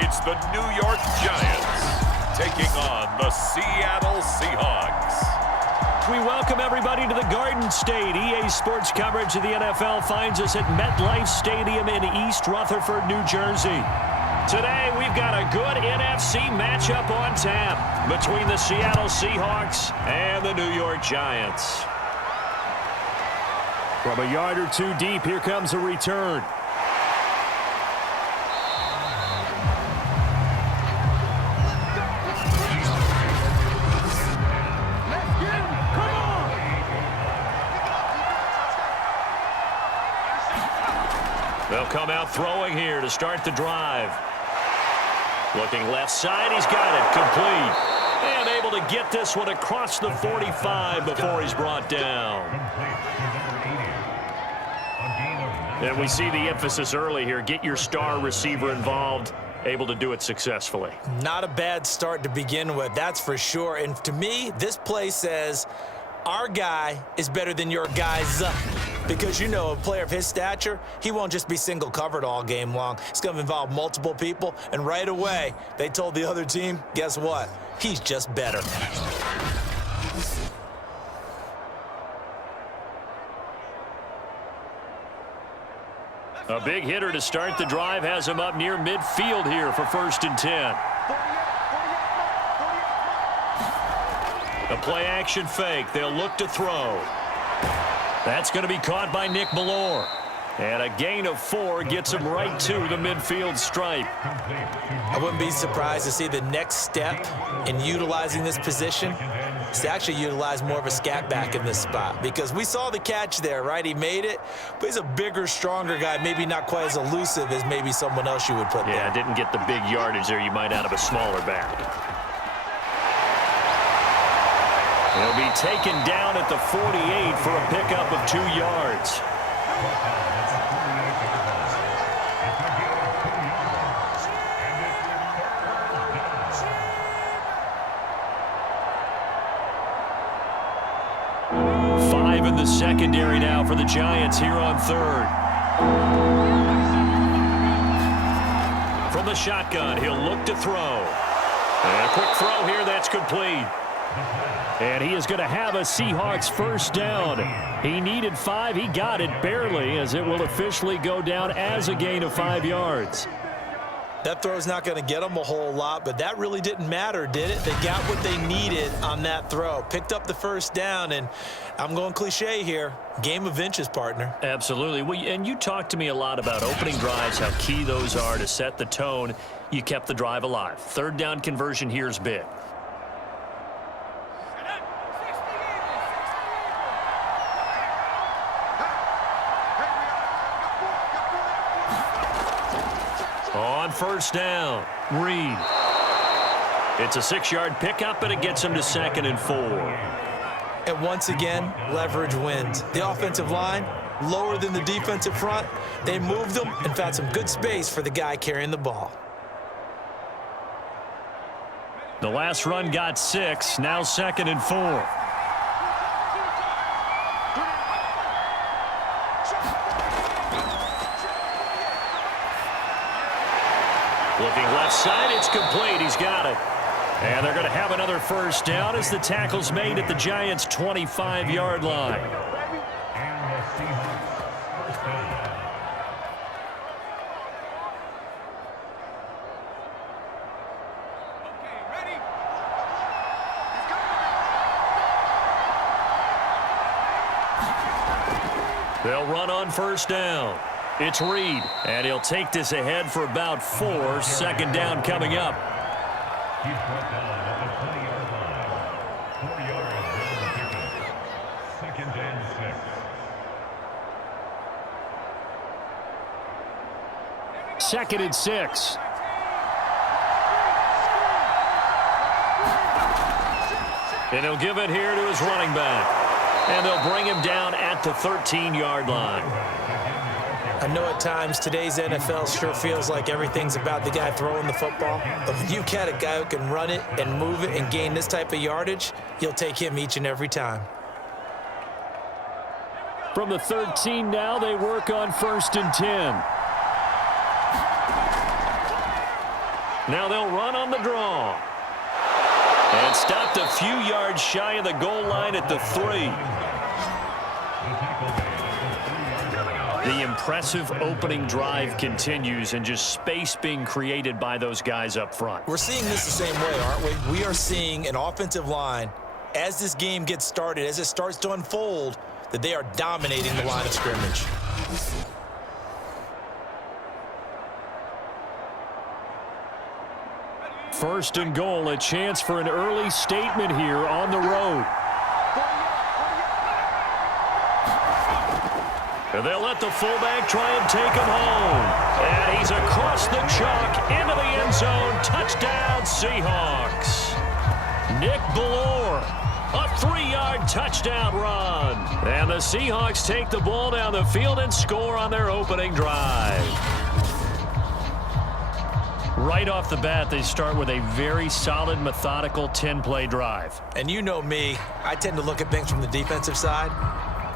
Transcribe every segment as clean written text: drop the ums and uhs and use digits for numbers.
It's the New York Giants taking on the Seattle Seahawks. We welcome everybody to the Garden State. EA Sports coverage of the NFL finds us at MetLife Stadium in East Rutherford, New Jersey. Today, we've got a good NFC matchup on tap between the Seattle Seahawks and the New York Giants. From a yard or two deep, here comes a return. They'll come out throwing here to start the drive. Looking left side, he's got it, complete. And able to get this one across the 45 before he's brought down. And we see the emphasis early here. Get your star receiver involved, able to do it successfully. Not a bad start to begin with, that's for sure. And to me, this play says our guy is better than your guys. Because, you know, a player of his stature, he won't just be single covered all game long. It's going to involve multiple people. And right away, they told the other team, guess what? He's just better. A big hitter to start the drive has him up near midfield here for 1st and 10. A play action fake. They'll look to throw. That's going to be caught by Nick Ballore. And a gain of 4 gets him right to the midfield stripe. I wouldn't be surprised to see the next step in utilizing this position is to actually utilize more of a scat back in this spot. Because we saw the catch there, right? He made it, but he's a bigger, stronger guy, maybe not quite as elusive as maybe someone else you would put there. Yeah, didn't get the big yardage there you might out of a smaller back. He'll be taken down at the 48 for a pickup of 2 yards. Five in the secondary now for the Giants here on 3rd. From the shotgun, he'll look to throw. And a quick throw here, that's complete. And he is going to have a Seahawks 1st down. He needed 5. He got it barely, as it will officially go down as a gain of 5 yards. That throw's not going to get them a whole lot, but that really didn't matter, did it? They got what they needed on that throw. Picked up the 1st down, and I'm going cliche here. Game of inches, partner. Absolutely. Well, and you talked to me a lot about opening drives, how key those are to set the tone. You kept the drive alive. 3rd down conversion here is big. On 1st down, Reed. It's a 6-yard pickup, and it gets him to 2nd and 4. And once again, leverage wins. The offensive line, lower than the defensive front. They moved them and found some good space for the guy carrying the ball. The last run got 6, now 2nd and 4. Looking left side, it's complete. He's got it. And they're going to have another 1st down as the tackle's made at the Giants' 25-yard line. They'll run on 1st down. It's Reed, and he'll take this ahead for about 4. 2nd down coming up. He's brought down at the 20-yard line. 4 yards after the pickup. 2nd and 6. 2nd and 6. And he'll give it here to his running back. And they'll bring him down at the 13-yard line. I know at times today's NFL sure feels like everything's about the guy throwing the football. But when you got a guy who can run it and move it and gain this type of yardage, you'll take him each and every time. From the 13 now, they work on 1st and 10. Now they'll run on the draw. And stopped a few yards shy of the goal line at the 3. The impressive opening drive continues and just space being created by those guys up front. We're seeing this the same way, aren't we? We are seeing an offensive line, as this game gets started, as it starts to unfold, that they are dominating the line of scrimmage. First and goal, a chance for an early statement here on the road. And they'll let the fullback try and take him home. And he's across the chalk into the end zone. Touchdown, Seahawks. Nick Ballore, a 3-yard touchdown run. And the Seahawks take the ball down the field and score on their opening drive. Right off the bat, they start with a very solid, methodical 10-play drive. And you know me, I tend to look at things from the defensive side.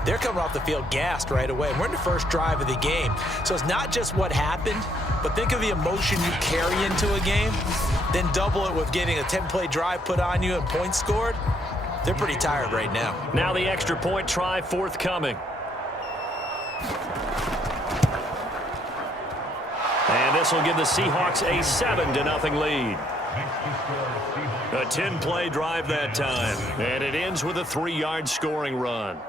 They're coming off the field gassed right away. We're in the first drive of the game. So it's not just what happened, but think of the emotion you carry into a game, then double it with getting a 10-play drive put on you and points scored. They're pretty tired right now. Now the extra point try forthcoming. And this will give the Seahawks a 7-0 lead. A 10-play drive that time. And it ends with a 3-yard scoring run.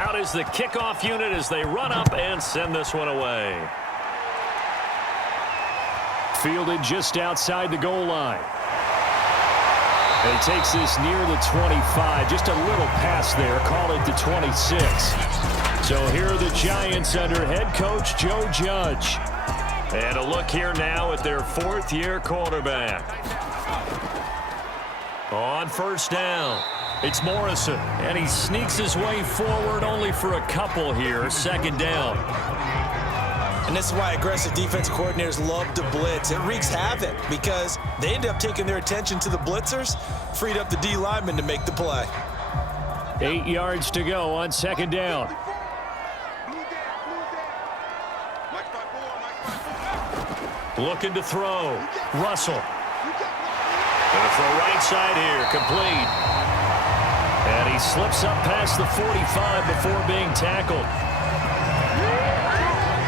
Out is the kickoff unit as they run up and send this one away. Fielded just outside the goal line. And he takes this near the 25. Just a little pass there. Call it the 26. So here are the Giants under head coach Joe Judge. And a look here now at their 4th-year quarterback. On first down, it's Morrison, and he sneaks his way forward only for a couple here. 2nd down. And this is why aggressive defense coordinators love to blitz. It wreaks havoc because they end up taking their attention to the blitzers, freed up the D lineman to make the play. 8 yards to go on 2nd down. Looking to throw. Russell. Gonna throw right side here. Complete. And he slips up past the 45 before being tackled.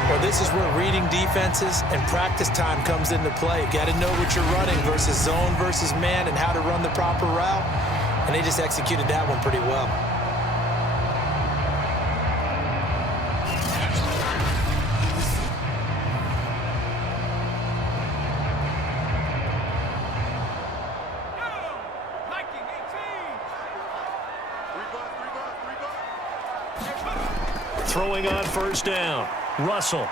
Well, this is where reading defenses and practice time comes into play. You got to know what you're running versus zone versus man and how to run the proper route. And they just executed that one pretty well. Throwing on first down. Russell.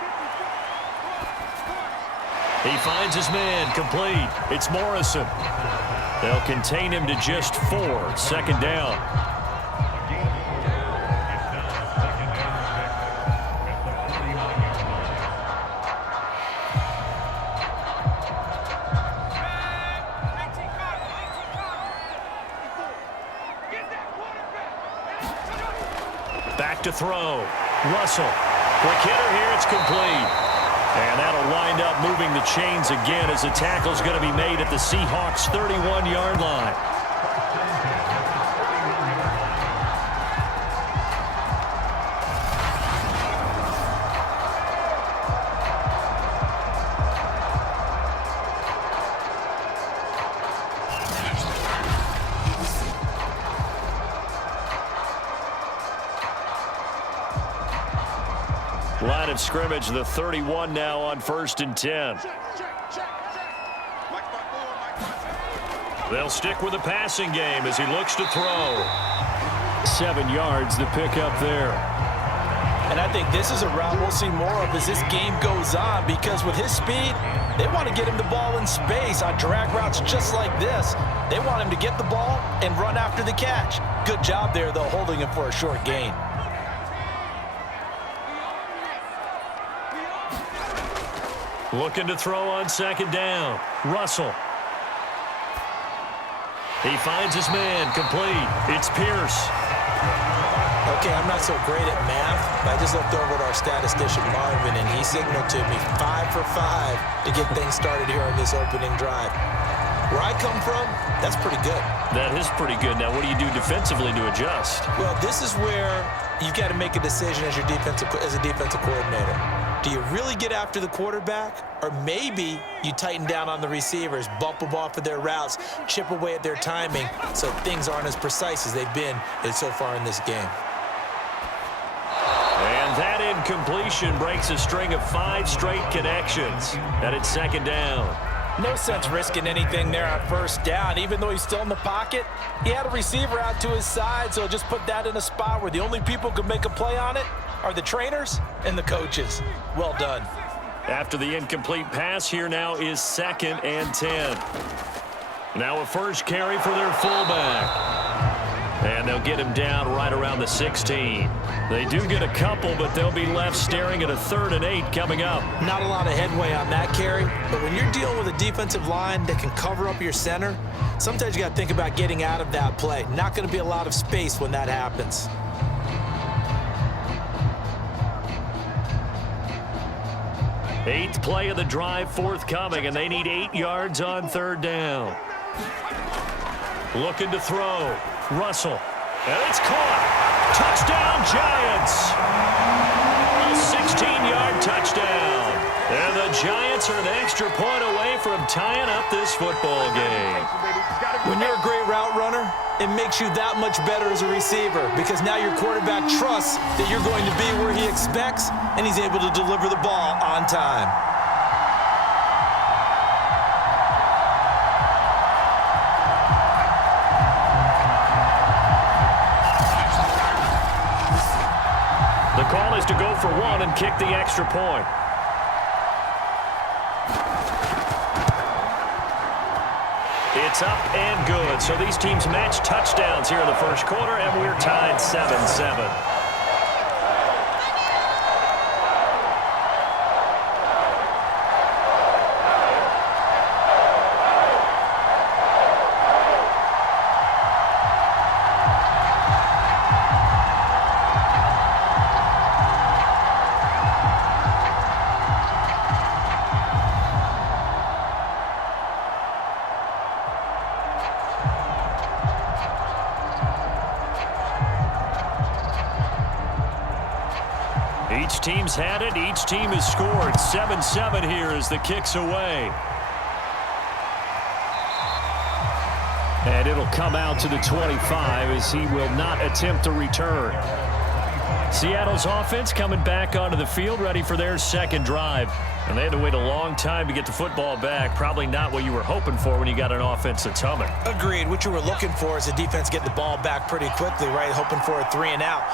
He finds his man. Complete. It's Morrison. They'll contain him to just 4. 2nd down. Back to throw. Russell. Quick hitter here. It's complete. And that'll wind up moving the chains again as the tackle's going to be made at the Seahawks' 31-yard line. Line of scrimmage, the 31 now on 1st and 10. They'll stick with the passing game as he looks to throw. 7 yards, the pickup there. And I think this is a route we'll see more of as this game goes on, because with his speed, they want to get him the ball in space on drag routes just like this. They want him to get the ball and run after the catch. Good job there, though, holding him for a short gain. Looking to throw on second down. Russell. He finds his man, complete. It's Pierce. Okay, I'm not so great at math, but I just looked over at our statistician, Marvin, and he signaled to me 5 for 5 to get things started here on this opening drive. Where I come from, that's pretty good. That is pretty good. Now, what do you do defensively to adjust? Well, this is where you've got to make a decision as a defensive coordinator. Do you really get after the quarterback? Or maybe you tighten down on the receivers, bump them off of their routes, chip away at their timing so things aren't as precise as they've been so far in this game. And that incompletion breaks a string of 5 straight connections. And it's second down. No sense risking anything there on first down. Even though he's still in the pocket, he had a receiver out to his side, so just put that in a spot where the only people who can make a play on it are the trainers and the coaches. Well done. After the incomplete pass, here now is 2nd and 10. Now a first carry for their fullback. And they'll get him down right around the 16. They do get a couple, but they'll be left staring at a 3rd and 8 coming up. Not a lot of headway on that carry, but when you're dealing with a defensive line that can cover up your center, sometimes you got to think about getting out of that play. Not going to be a lot of space when that happens. Eighth play of the drive forthcoming, and they need 8 yards on 3rd down. Looking to throw. Russell. And it's caught. Touchdown, Giants. A 16-yard touchdown. And the Giants are an extra point away from tying up this football game. When you're a great route runner, it makes you that much better as a receiver, because now your quarterback trusts that you're going to be where he expects, and he's able to deliver the ball on time. The call is to go for 1 and kick the extra point. It's up and good. So these teams match touchdowns here in the first quarter, and we're tied 7-7. Each team's had it. Each team has scored. 7-7 here as the kick's away. And it'll come out to the 25 as he will not attempt to return. Seattle's offense coming back onto the field, ready for their second drive. And they had to wait a long time to get the football back. Probably not what you were hoping for when you got an offense that's humming. Agreed. What you were looking for is the defense getting the ball back pretty quickly, right? Hoping for a 3 and out.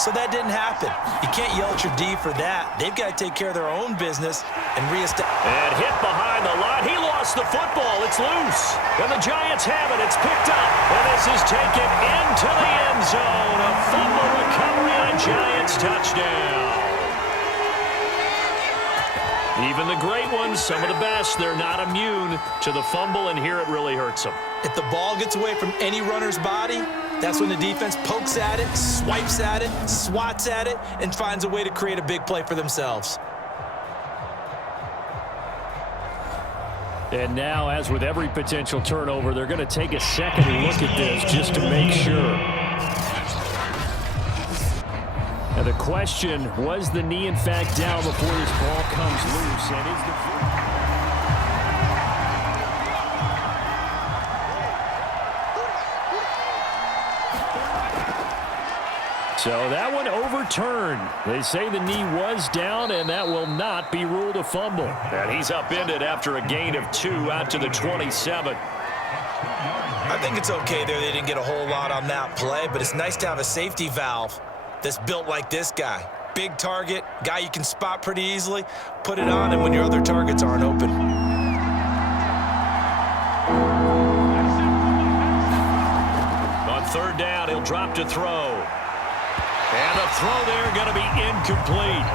So that didn't happen. You can't yell at your D for that. They've got to take care of their own business and reestablish. And hit behind the line. He lost the football. It's loose. And the Giants have it. It's picked up. And this is taken into the end zone. A fumble recovery and a Giants touchdown. Even the great ones, some of the best, they're not immune to the fumble, and here it really hurts them. If the ball gets away from any runner's body, that's when the defense pokes at it, swipes at it, swats at it, and finds a way to create a big play for themselves. And now, as with every potential turnover, they're going to take a second look at this just to make sure. Now the question, was the knee in fact down before this ball comes loose? And is the... So that one overturned. They say the knee was down, and that will not be ruled a fumble. And he's upended after a gain of 2 out to the 27. I think it's okay there. They didn't get a whole lot on that play, but it's nice to have a safety valve that's built like this guy. big target, guy you can spot pretty easily. Put it on him when your other targets aren't open. On third down, he'll drop to throw. And the throw there going to be incomplete.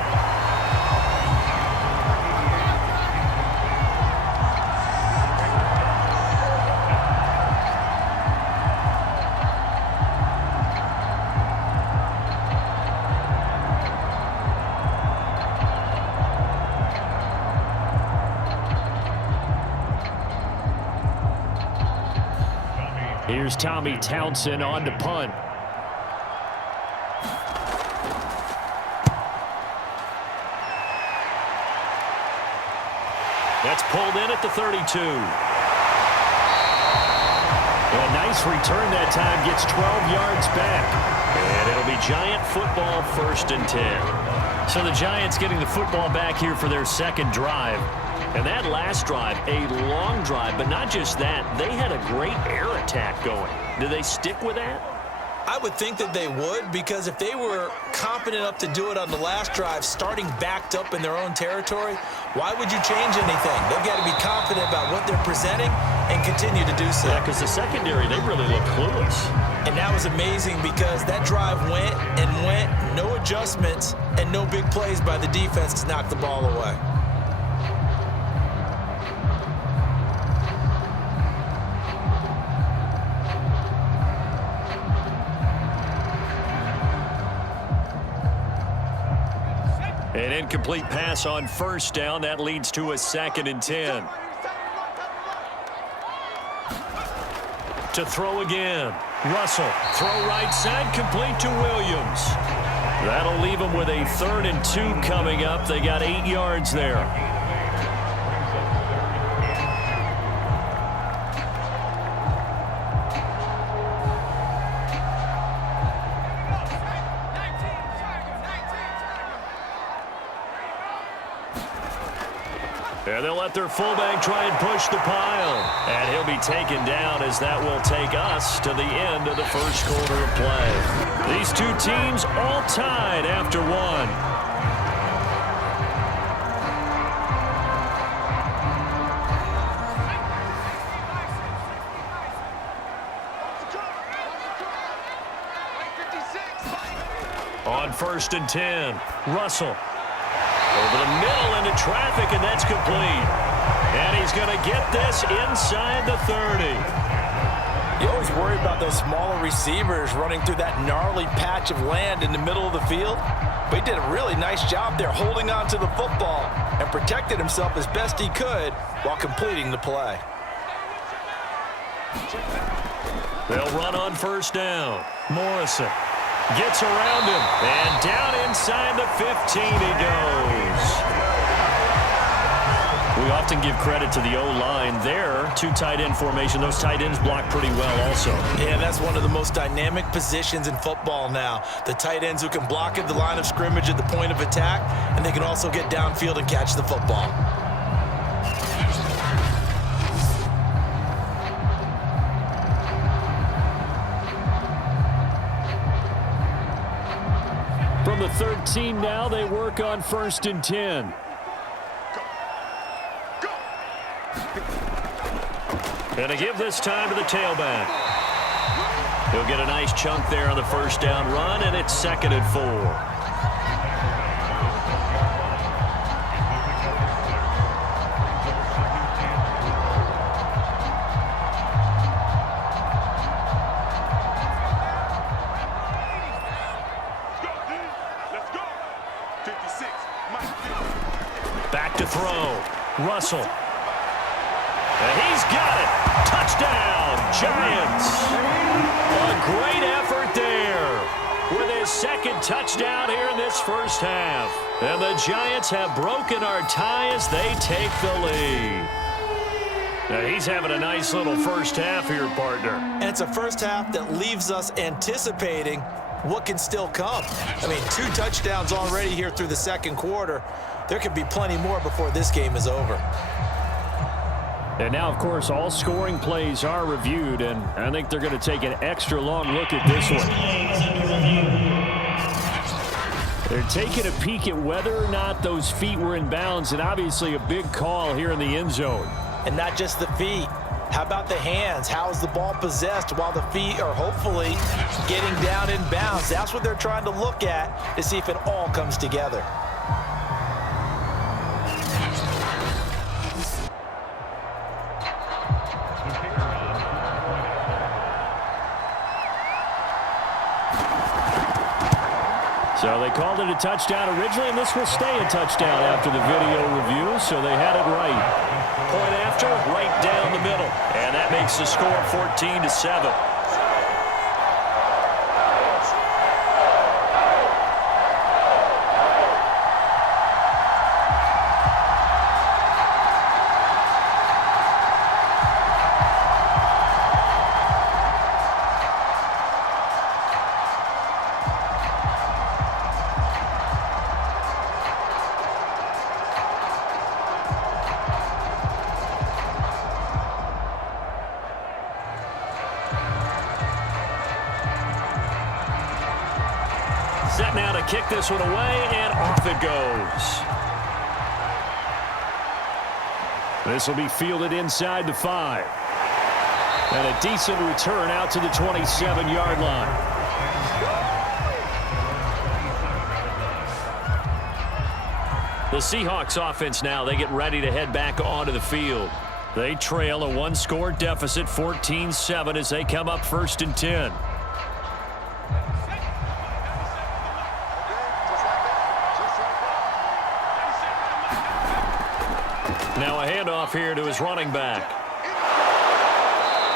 Here's Tommy Townsend on to punt. That's pulled in at the 32. A nice return that time, gets 12 yards back. And it'll be Giant football, 1st and 10. So the Giants getting the football back here for their second drive. And that last drive, a long drive, but not just that, they had a great air attack going. Do they stick with that? I would think that they would, because if they were confident enough to do it on the last drive, starting backed up in their own territory, why would you change anything? They've got to be confident about what they're presenting and continue to do so. Yeah, because the secondary, they really look clueless. And that was amazing because that drive went and went, no adjustments, and no big plays by the defense to knock the ball away. An incomplete pass on 1st down. That leads to a 2nd and 10. To throw again. Russell. Throw right side, complete to Williams. That'll leave them with a 3rd and 2 coming up. They got 8 yards there. And they'll let their fullback try and push the pile. And he'll be taken down as that will take us to the end of the 1st quarter of play. These two teams all tied after one. On 1st and 10, Russell. Over the middle into traffic, and that's complete. And he's going to get this inside the 30. You always worry about those smaller receivers running through that gnarly patch of land in the middle of the field. But he did a really nice job there holding on to the football and protected himself as best he could while completing the play. They'll run on 1st down. Morrison gets around him, and down inside the 15 he goes. We often give credit to the O-line there. 2 tight end formation. Those tight ends block pretty well also. Yeah, that's one of the most dynamic positions in football now. The tight ends who can block at the line of scrimmage at the point of attack, and they can also get downfield and catch the football. From the 13 now, they work on 1st and 10. And to give this time to the tailback. He'll get a nice chunk there on the 1st down run, and it's 2nd and 4. Back to throw. Russell. And he's got it. Touchdown, Giants. A great effort there with his 2nd touchdown here in this 1st half. And the Giants have broken our tie as they take the lead. Now he's having a nice little 1st half here, partner. And it's a 1st half that leaves us anticipating what can still come. I mean, 2 touchdowns already here through the 2nd quarter. There could be plenty more before this game is over. And now, of course, all scoring plays are reviewed, and I think they're going to take an extra long look at this one. They're taking a peek at whether or not those feet were in bounds, and obviously a big call here in the end zone. And not just the feet. How about the hands? How is the ball possessed while the feet are hopefully getting down in bounds? That's what they're trying to look at to see if it all comes together. So they called it a touchdown originally, and this will stay a touchdown after the video review, so they had it right. Point after, right down the middle. And that makes the score 14-7. Set now to kick this one away, and off it goes. This will be fielded inside the 5. And a decent return out to the 27-yard line. The Seahawks offense now, they get ready to head back onto the field. They trail a one-score deficit, 14-7, as they come up 1st and 10. Now a handoff here to his running back.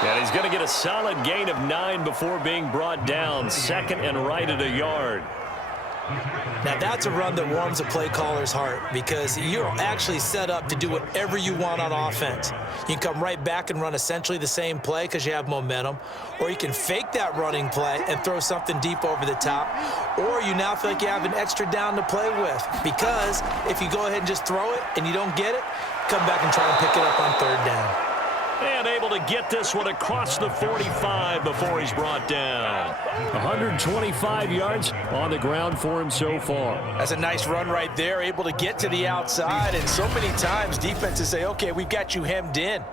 And he's going to get a solid gain of 9 before being brought down. 2nd and right at a yard. Now that's a run that warms a play caller's heart because you're actually set up to do whatever you want on offense. You can come right back and run essentially the same play because you have momentum, or you can fake that running play and throw something deep over the top, or you now feel like you have an extra down to play with because if you go ahead and just throw it and you don't get it, come back and try and pick it up on 3rd down. And able to get this one across the 45 before he's brought down. 125 yards on the ground for him so far. That's a nice run right there, able to get to the outside. And so many times defenses say, okay, we've got you hemmed in.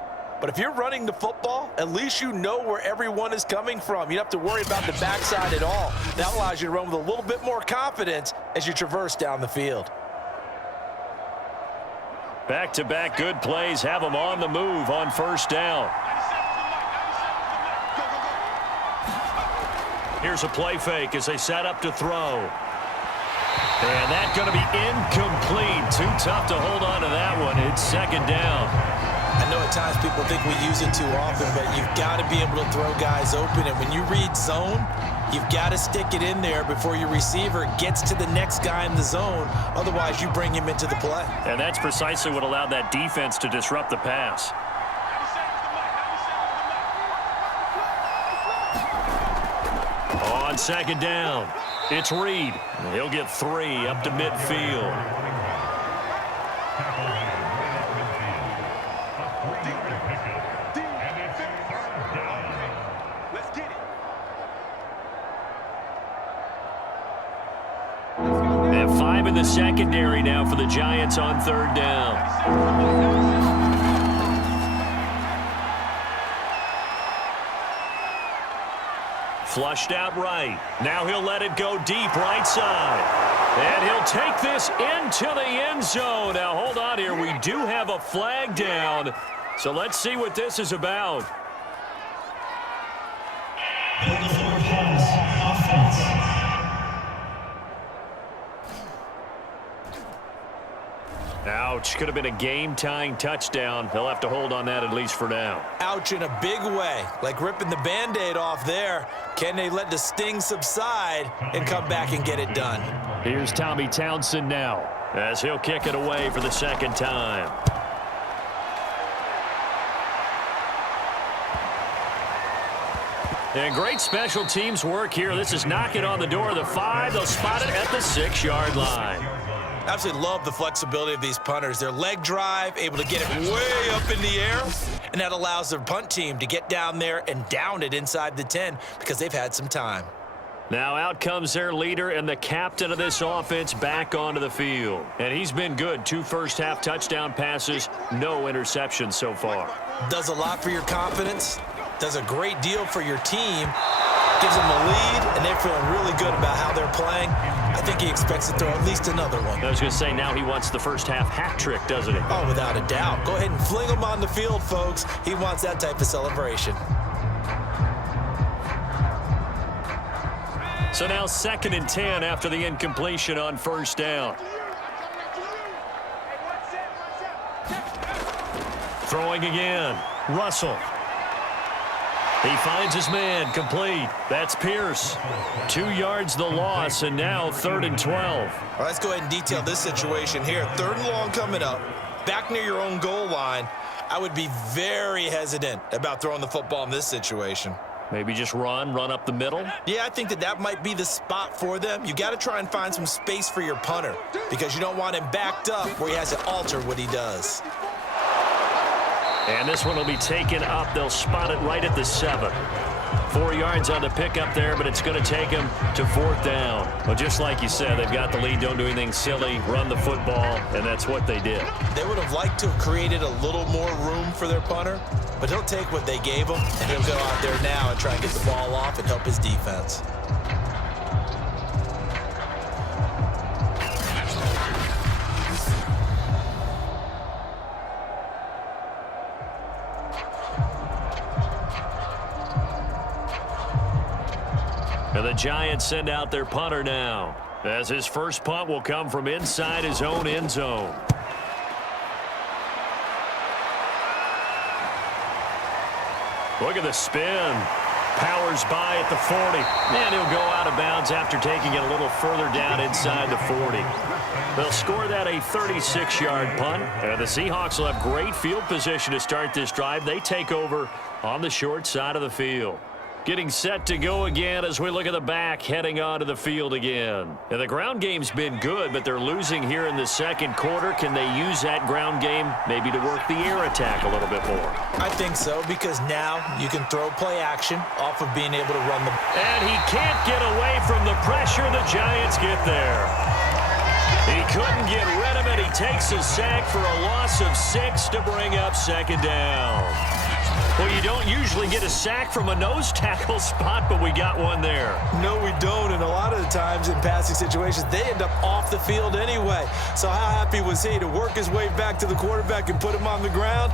But if you're running the football, at least you know where everyone is coming from. You don't have to worry about the backside at all. That allows you to run with a little bit more confidence as you traverse down the field. Back-to-back good plays have them on the move on 1st down. Here's a play fake as they set up to throw. And that's going to be incomplete. Too tough to hold on to that one. It's 2nd down. I know at times people think we use it too often, but you've got to be able to throw guys open. And when you read zone, you've got to stick it in there before your receiver gets to the next guy in the zone. Otherwise, you bring him into the play. And that's precisely what allowed that defense to disrupt the pass. On 2nd down, it's Reed. He'll get 3 up to midfield. And 5 in the secondary now for the Giants on 3rd down. Flushed out right. Now he'll let it go deep right side. And he'll take this into the end zone. Now hold on here. We do have a flag down. So let's see what this is about. Ouch. Could have been a game-tying touchdown. He'll have to hold on that at least for now. Ouch in a big way. Like ripping the Band-Aid off there. Can they let the sting subside and come back and get it done? Here's Tommy Townsend now as he'll kick it away for the 2nd time. And great special teams work here. This is knocking on the door of the 5. They'll spot it at the 6-yard line. Absolutely love the flexibility of these punters. Their leg drive, able to get it way up in the air, and that allows their punt team to get down there and down it inside the 10 because they've had some time. Now out comes their leader and the captain of this offense back onto the field. And he's been good. 2 first-half touchdown passes, no interceptions so far. Does a lot for your confidence, does a great deal for your team, gives them a lead, and they're feeling really good about how they're playing. I think he expects to throw at least another one. I was going to say, now he wants the first-half hat trick, doesn't he? Oh, without a doubt. Go ahead and fling him on the field, folks. He wants that type of celebration. So now 2nd and 10 after the incompletion on first down. Throwing again. Russell. He finds his man, complete. That's Pierce. 2 yards the loss, and now 3rd and 12. All right, let's go ahead and detail this situation here. 3rd and long coming up. Back near your own goal line. I would be very hesitant about throwing the football in this situation. Maybe just run up the middle? Yeah, I think that might be the spot for them. You got to try and find some space for your punter because you don't want him backed up where he has to alter what he does. And this one will be taken up. They'll spot it right at the 7. 4 yards on the pickup there, but it's going to take them to 4th down. Well, just like you said, they've got the lead. Don't do anything silly. Run the football, and that's what they did. They would have liked to have created a little more room for their punter, but he'll take what they gave him, and he'll go out there now and try and get the ball off and help his defense. And the Giants send out their punter now, as his first punt will come from inside his own end zone. Look at the spin. Powers by at the 40. And he'll go out of bounds after taking it a little further down inside the 40. They'll score that a 36-yard punt. And the Seahawks will have great field position to start this drive. They take over on the short side of the field. Getting set to go again as we look at the back heading onto the field again. And the ground game's been good, but they're losing here in the 2nd quarter. Can they use that ground game maybe to work the air attack a little bit more? I think so, because now you can throw play action off of being able to run the... And he can't get away from the pressure. The Giants get there. He couldn't get rid of it. He takes a sack for a loss of 6 to bring up 2nd down. Well, you don't usually get a sack from a nose tackle spot, but we got one there. No, we don't, and a lot of the times in passing situations, they end up off the field anyway. So how happy was he to work his way back to the quarterback and put him on the ground?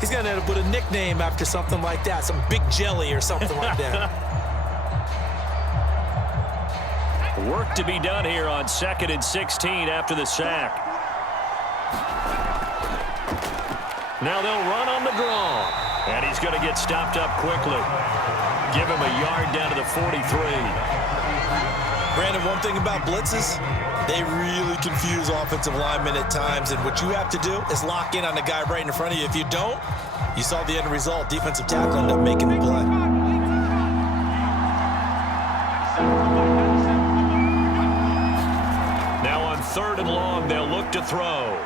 He's going to have to put a nickname after something like that, some Big Jelly or something like that. Work to be done here on 2nd and 16 after the sack. Now they'll run on the draw. And he's going to get stopped up quickly. Give him a yard down to the 43. Brandon, one thing about blitzes, they really confuse offensive linemen at times. And what you have to do is lock in on the guy right in front of you. If you don't, you saw the end result. Defensive tackle ended up making the play. Now on 3rd and long, they'll look to throw.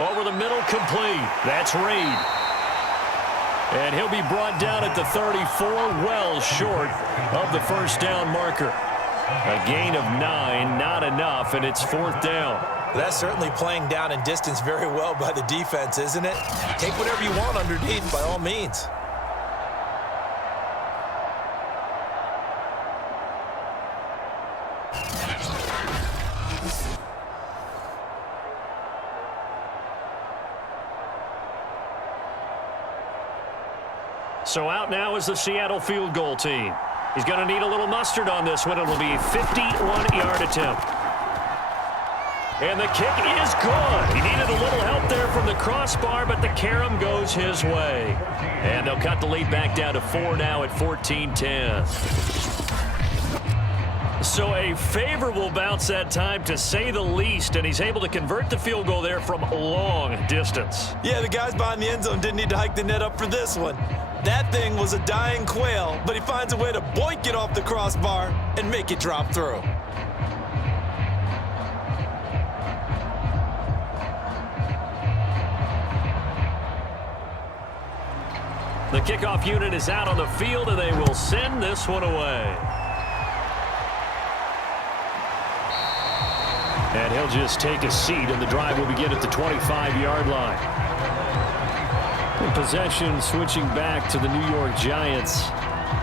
Over the middle, complete. That's Reed. And he'll be brought down at the 34, well short of the first down marker. A gain of 9, not enough, and it's 4th down. That's certainly playing down in distance very well by the defense, isn't it? Take whatever you want underneath, by all means. So out now is the Seattle field goal team. He's going to need a little mustard on this one. It'll be a 51-yard attempt. And the kick is good. He needed a little help there from the crossbar, but the carom goes his way. And they'll cut the lead back down to 4 now at 14-10. So a favorable bounce that time, to say the least, and he's able to convert the field goal there from long distance. Yeah, the guys behind the end zone didn't need to hike the net up for this one. That thing was a dying quail, but he finds a way to boink it off the crossbar and make it drop through. The kickoff unit is out on the field, and they will send this one away. And he'll just take a seat, and the drive will begin at the 25-yard line. In possession, switching back to the New York Giants.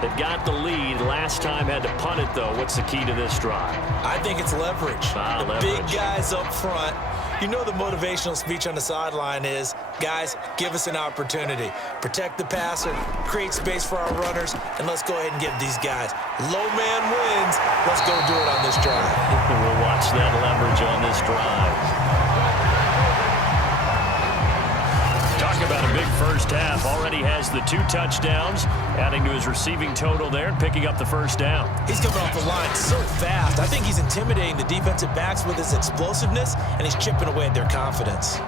They've got the lead. Last time had to punt it, though. What's the key to this drive? I think it's leverage. The big guys up front. You know the motivational speech on the sideline is, guys, give us an opportunity. Protect the passer, create space for our runners, and let's go ahead and give these guys. Low man wins. Let's go do it on this drive. We'll watch that leverage on this drive. Talk about a big first half. Already has the 2 touchdowns, adding to his receiving total there and picking up the first down. He's coming off the line so fast. I think he's intimidating the defensive backs with his explosiveness, and he's chipping away at their confidence.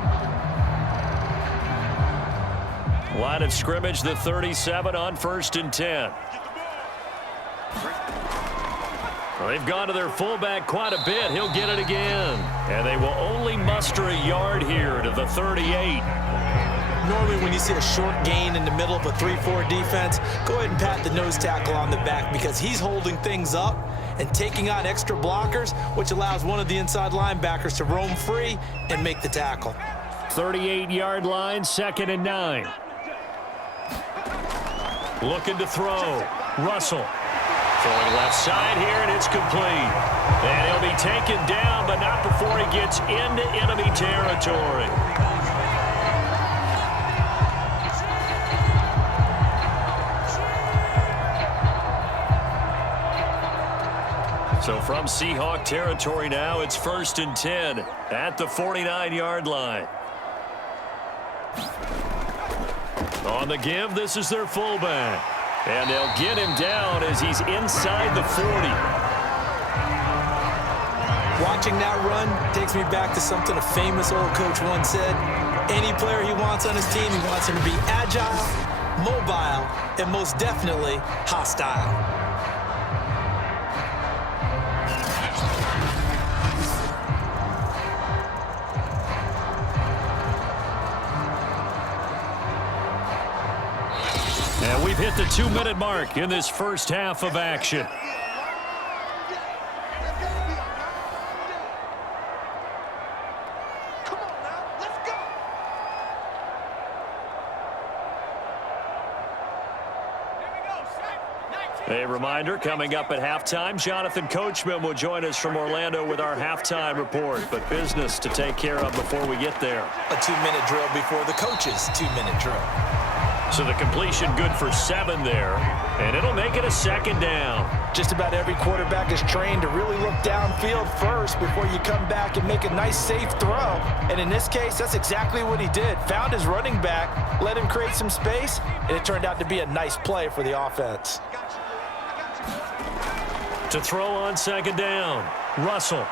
Line of scrimmage, the 37 on 1st and 10. Well, they've gone to their fullback quite a bit. He'll get it again. And they will only muster a yard here to the 38. Normally when you see a short gain in the middle of a 3-4 defense, go ahead and pat the nose tackle on the back because he's holding things up and taking on extra blockers, which allows one of the inside linebackers to roam free and make the tackle. 38-yard line, 2nd and 9. Looking to throw. Russell. Throwing left side here, and it's complete. And he'll be taken down, but not before he gets into enemy territory. So from Seahawk territory now, it's 1st and 10 at the 49-yard line. On the give, this is their fullback. And they'll get him down as he's inside the 40. Watching that run takes me back to something a famous old coach once said. Any player he wants on his team, he wants him to be agile, mobile, and most definitely hostile. And we've hit the 2-minute mark in this first half of action. A reminder, coming up at halftime, Jonathan Coachman will join us from Orlando with our halftime report. But business to take care of before we get there. A 2-minute drill before the coach's 2-minute drill. So the completion good for 7 there, and it'll make it a 2nd down. Just about every quarterback is trained to really look downfield first before you come back and make a nice, safe throw. And in this case, that's exactly what he did. Found his running back, let him create some space, and it turned out to be a nice play for the offense. To throw on 2nd down, Russell.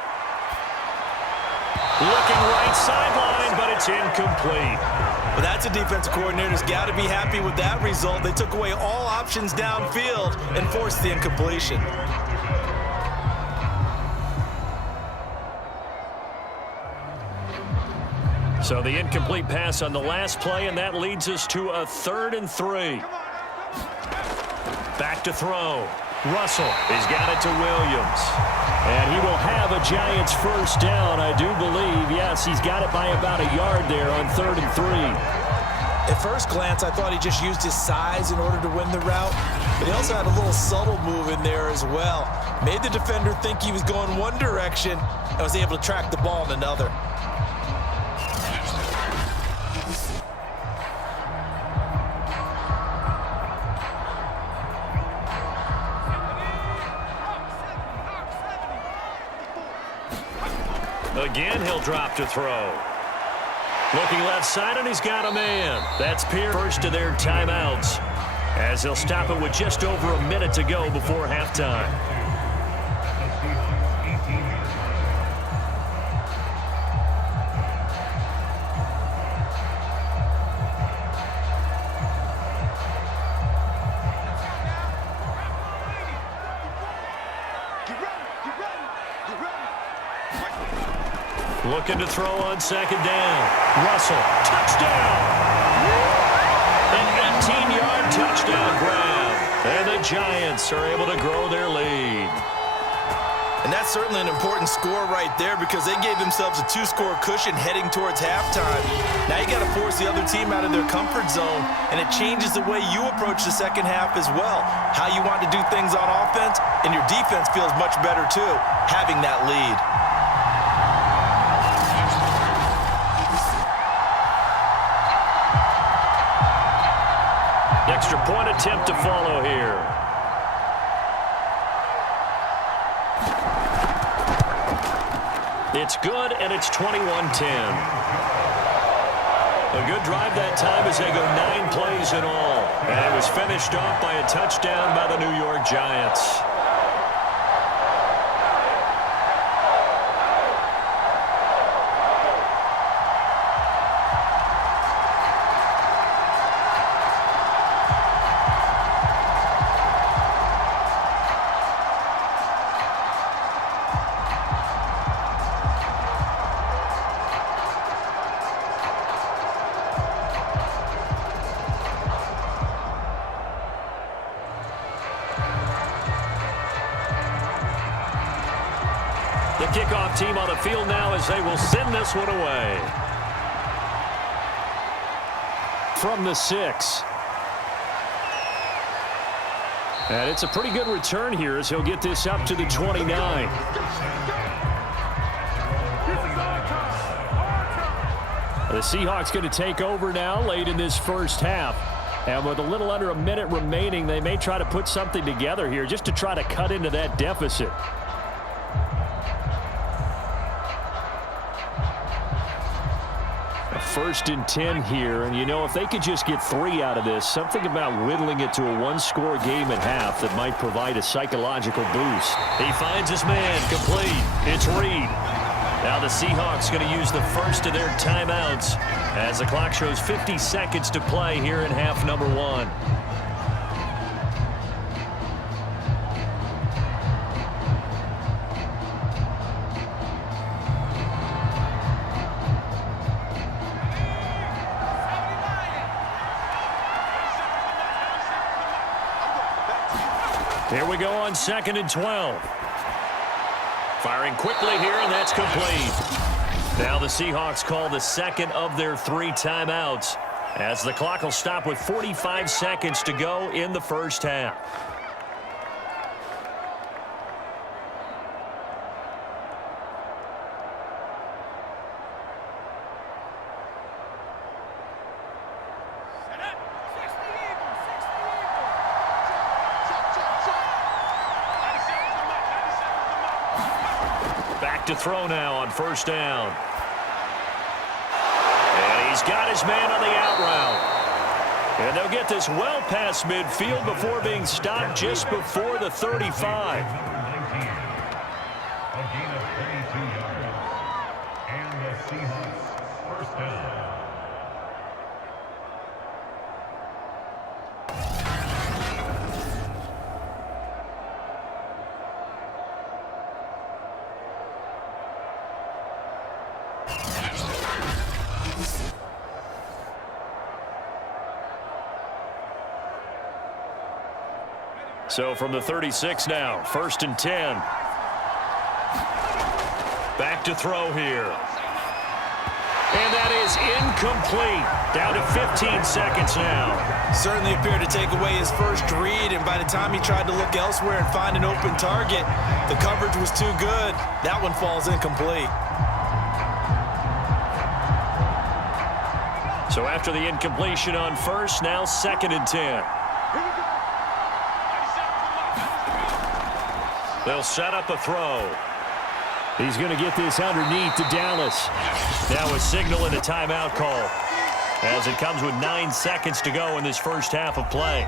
Looking right sideline, but it's incomplete. Well, that's a defensive coordinator's got to be happy with that result. They took away all options downfield and forced the incompletion. So the incomplete pass on the last play, and that leads us to a 3rd and 3. Back to throw. Russell, he's got it to Williams. And he will have a Giants first down, I do believe. Yes, he's got it by about a yard there on 3rd and 3. At first glance, I thought he just used his size in order to win the route, but he also had a little subtle move in there as well. Made the defender think he was going one direction and was able to track the ball in another. Again, he'll drop to throw. Looking left side, and he's got a man. That's Pierce. First of their timeouts, as he'll stop it with just over a minute to go before halftime. Looking to throw on 2nd down. Russell, touchdown! An 18-yard touchdown grab. And the Giants are able to grow their lead. And that's certainly an important score right there because they gave themselves a 2-score cushion heading towards halftime. Now you got to force the other team out of their comfort zone, and it changes the way you approach the second half as well. How you want to do things on offense, and your defense feels much better too, having that lead. Extra point attempt to follow here. It's good, and it's 21-10. A good drive that time as they go 9 plays in all. And it was finished off by a touchdown by the New York Giants. The kickoff team on the field now as they will send this one away. From the 6. And it's a pretty good return here as he'll get this up to the 29. The Seahawks going to take over now late in this first half. And with a little under a minute remaining, they may try to put something together here just to try to cut into that deficit. First and 10 here, and you know, if they could just get 3 out of this, something about whittling it to a 1-score game at half that might provide a psychological boost. He finds his man, complete. It's Reed. Now the Seahawks going to use the first of their timeouts as the clock shows 50 seconds to play here in half number 1. Here we go on 2nd and 12. Firing quickly here, and that's complete. Now the Seahawks call the second of their 3 timeouts as the clock will stop with 45 seconds to go in the first half. Back to throw now on first down. And he's got his man on the out route. And they'll get this well past midfield before being stopped just before the 35. A gain of 32 yards. And the Seahawks first down. So from the 36 now, 1st and 10. Back to throw here. And that is incomplete. Down to 15 seconds now. Certainly appeared to take away his first read, and by the time he tried to look elsewhere and find an open target, the coverage was too good. That one falls incomplete. So after the incompletion on first, now 2nd and 10. They'll set up a throw. He's going to get this underneath to Dallas. Now a signal and a timeout call as it comes with 9 seconds to go in this first half of play.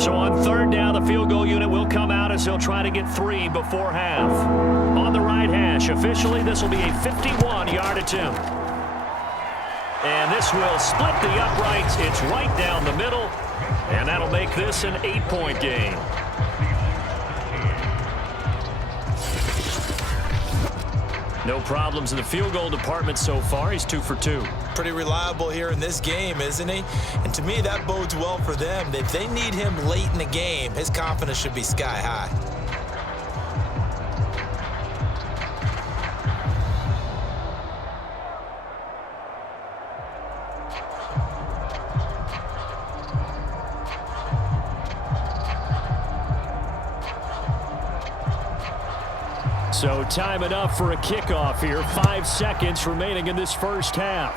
So on 3rd down, the field goal unit will come out as he'll try to get 3 before half. On the right hash, officially this will be a 51-yard attempt. And this will split the uprights. It's right down the middle, and that'll make this an 8-point game. No problems in the field goal department so far. He's 2 for 2. Pretty reliable here in this game, isn't he? And to me, that bodes well for them. If they need him late in the game, his confidence should be sky high. So time enough for a kickoff here. 5 seconds remaining in this first half.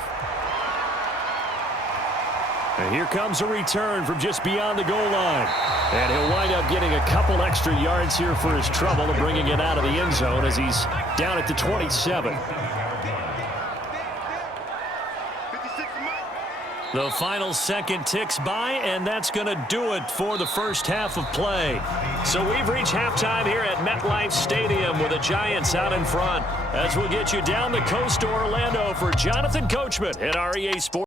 And here comes a return from just beyond the goal line. And he'll wind up getting a couple extra yards here for his trouble and bringing it out of the end zone as he's down at the 27. The final second ticks by, and that's going to do it for the first half of play. So we've reached halftime here at MetLife Stadium with the Giants out in front. As we'll get you down the coast to Orlando for Jonathan Coachman at REA Sports.